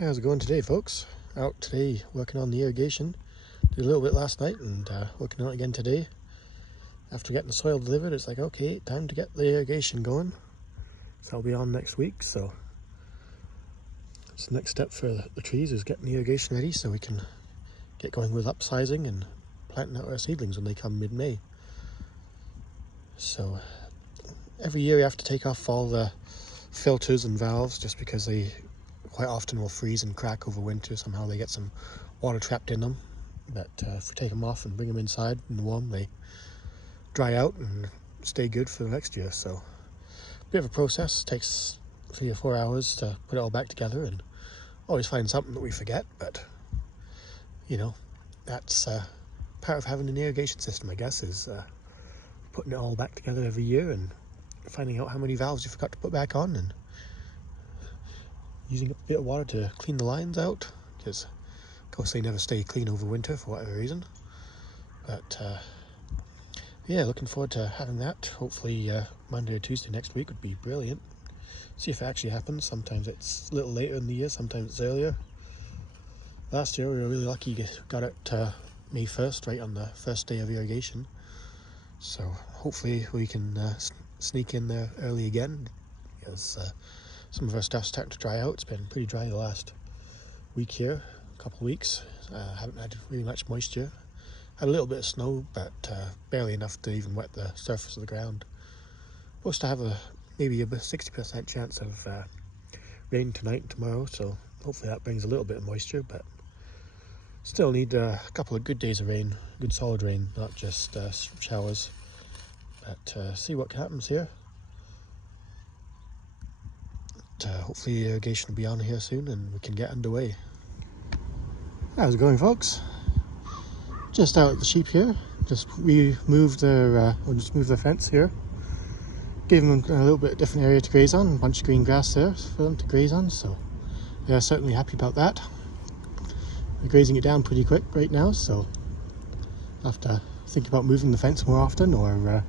How's it going today, folks? Out today working on the irrigation. Did a little bit last night and working on it again today. After getting the soil delivered, it's like, okay, time to get the irrigation going. So I'll be on next week. So it's the next step for the trees is getting the irrigation ready so we can get going with upsizing and planting out our seedlings when they come mid-May. So every year you have to take off all the filters and valves just because they quite often will freeze and crack over winter. Somehow they get some water trapped in them. But if we take them off and bring them inside in the warm, they dry out and stay good for the next year. So a bit of a process. Takes 3 or 4 hours to put it all back together, and always find something that we forget. But you know, that's part of having an irrigation system, I guess, is putting it all back together every year and finding out how many valves you forgot to put back on, and using a bit of water to clean the lines out, because of course they never stay clean over winter for whatever reason. But yeah, looking forward to having that. Hopefully Monday or Tuesday next week would be brilliant. See if it actually happens. Sometimes it's a little later in the year, sometimes it's earlier. Last year we were really lucky to got it May 1st, right on the first day of irrigation. So hopefully we can sneak in there early again, because some of our stuff's starting to dry out. It's been pretty dry the last week here, a couple of weeks. Haven't had really much moisture. Had a little bit of snow, but barely enough to even wet the surface of the ground. Supposed to have maybe a 60% chance of rain tonight and tomorrow, so hopefully that brings a little bit of moisture, but still need a couple of good days of rain, good solid rain, not just showers. But see what happens here. Hopefully irrigation will be on here soon and we can get underway. How's it going, folks? Just out at the sheep here. We moved their fence here. Gave them a little bit different area to graze on, a bunch of green grass there for them to graze on, so they're certainly happy about that. They're grazing it down pretty quick right now, so I'll have to think about moving the fence more often or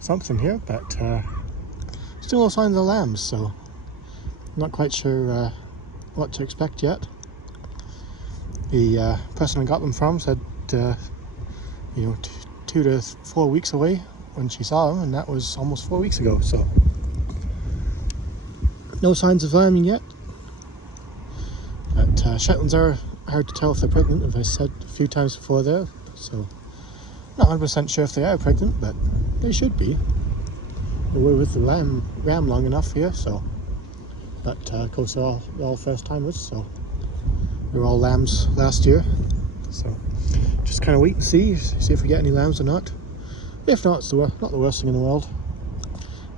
something here, but still no signs of lambs, so not quite sure what to expect yet. The person I got them from said, 2 to 4 weeks away when she saw them, and that was almost 4 weeks ago, so no signs of lambing yet. But Shetlands are hard to tell if they're pregnant, as I said a few times before there, so not 100% sure if they are pregnant, but they should be. We're with the ram long enough here, so. But of course they're all first timers, so they were all lambs last year. So just kind of wait and see if we get any lambs or not. If not, it's not the worst thing in the world.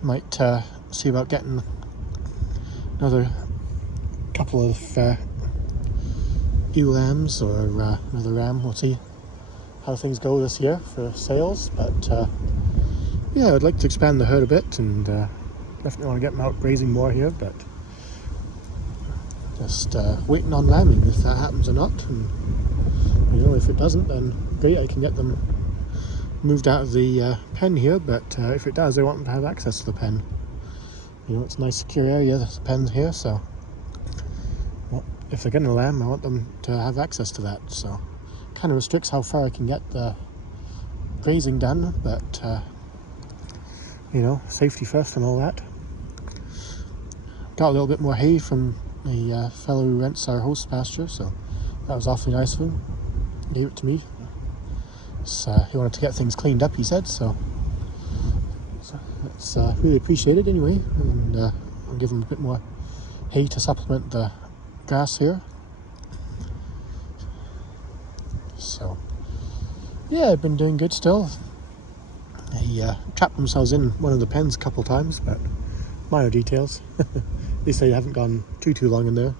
Might see about getting another couple of ewe lambs or another ram. We'll see how things go this year for sales. But yeah, I'd like to expand the herd a bit, and definitely want to get them out grazing more here, but just waiting on lambing if that happens or not. And if it doesn't, then great, I can get them moved out of the pen here, but if it does, I want them to have access to the pen. It's a nice secure area, the pen's here, so if they're getting a lamb, I want them to have access to that, so kind of restricts how far I can get the grazing done, but safety first and all that. Got a little bit more hay from the fellow who rents our host pasture, so that was awfully nice of him. Gave it to me. He wanted to get things cleaned up, he said, so it's really appreciated anyway, and I'll give him a bit more hay to supplement the grass here. So yeah, I've been doing good still. They trapped themselves in one of the pens a couple of times, but minor details. They say they haven't gone too long in there.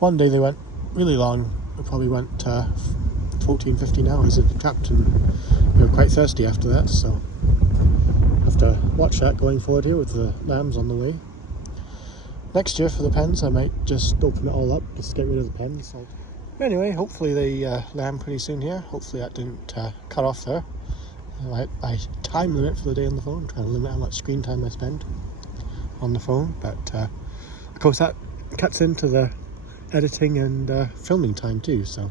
One day they went really long. They probably went 14-15 hours trapped, and they were quite thirsty after that, so I have to watch that going forward here with the lambs on the way. Next year for the pens I might just open it all up, just get rid of the pens. Anyway, hopefully they lamb pretty soon here. Hopefully that didn't cut off there. I time limit for the day on the phone, trying to limit how much screen time I spend on the phone, but of course that cuts into the editing and filming time too, so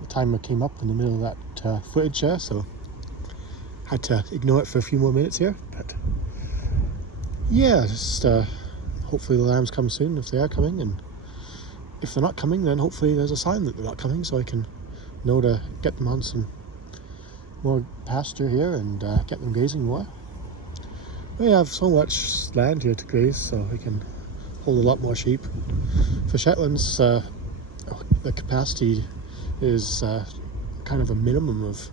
the timer came up in the middle of that footage there, so had to ignore it for a few more minutes here. But yeah, just hopefully the lambs come soon if they are coming, and if they're not coming, then hopefully there's a sign that they're not coming so I can know to get them on some more pasture here and get them grazing more. We have so much land here to graze, so we can hold a lot more sheep. For Shetlands, the capacity is kind of a minimum of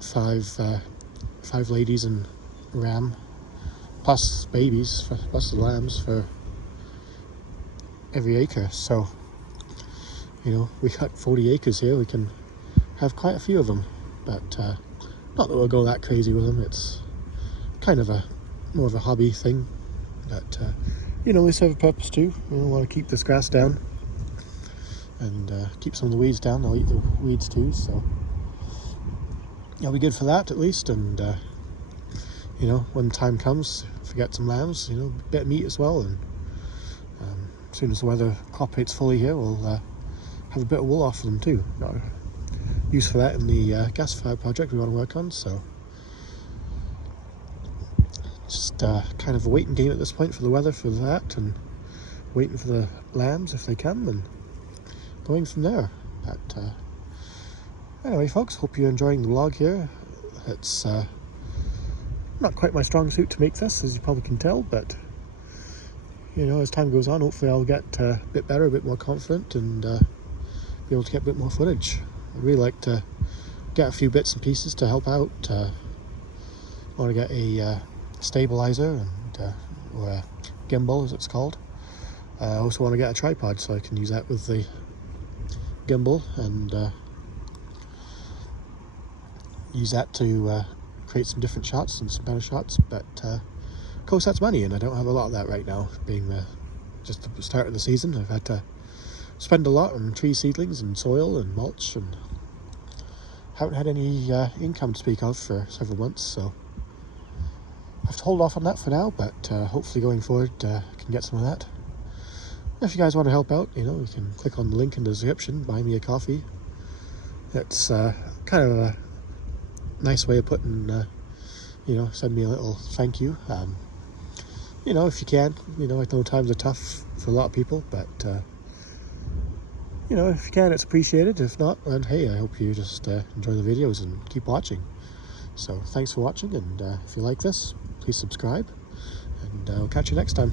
five ladies and ram, plus babies, plus the lambs for every acre. So, you know, we got 40 acres here, we can have quite a few of them, but not that we'll go that crazy with them. It's kind of more of a hobby thing, but you know, they serve a purpose too. We want to keep this grass down and keep some of the weeds down. They'll eat the weeds too, so it'll be good for that at least. And you know, when the time comes, if we get some lambs, you know, a bit of meat as well. And as soon as the weather cooperates fully here, we'll have a bit of wool off of them too. Got use for that in the gasifier project we want to work on. So just kind of a waiting game at this point for the weather for that, and waiting for the lambs if they come, and going from there. But anyway, folks, hope you're enjoying the vlog here. It's not quite my strong suit to make this, as you probably can tell, but you know, as time goes on, hopefully I'll get a bit better, a bit more confident, and be able to get a bit more footage. I'd really like to get a few bits and pieces to help out. I want to get a stabilizer and or a gimbal, as it's called. I also want to get a tripod so I can use that with the gimbal and use that to create some different shots and some better shots. But of course, that's money, and I don't have a lot of that right now, being just the start of the season. I've had to spend a lot on tree seedlings and soil and mulch, and haven't had any income to speak of for several months, so I have to hold off on that for now. But hopefully going forward I can get some of that. If you guys want to help out, you know, you can click on the link in the description, buy me a coffee. It's kind of a nice way of putting, you know, send me a little thank you. You know, if you can, you know, I know times are tough for a lot of people, but you know, if you can, it's appreciated. If not, then hey, I hope you just enjoy the videos and keep watching. So thanks for watching, and if you like this, please subscribe, and I'll catch you next time.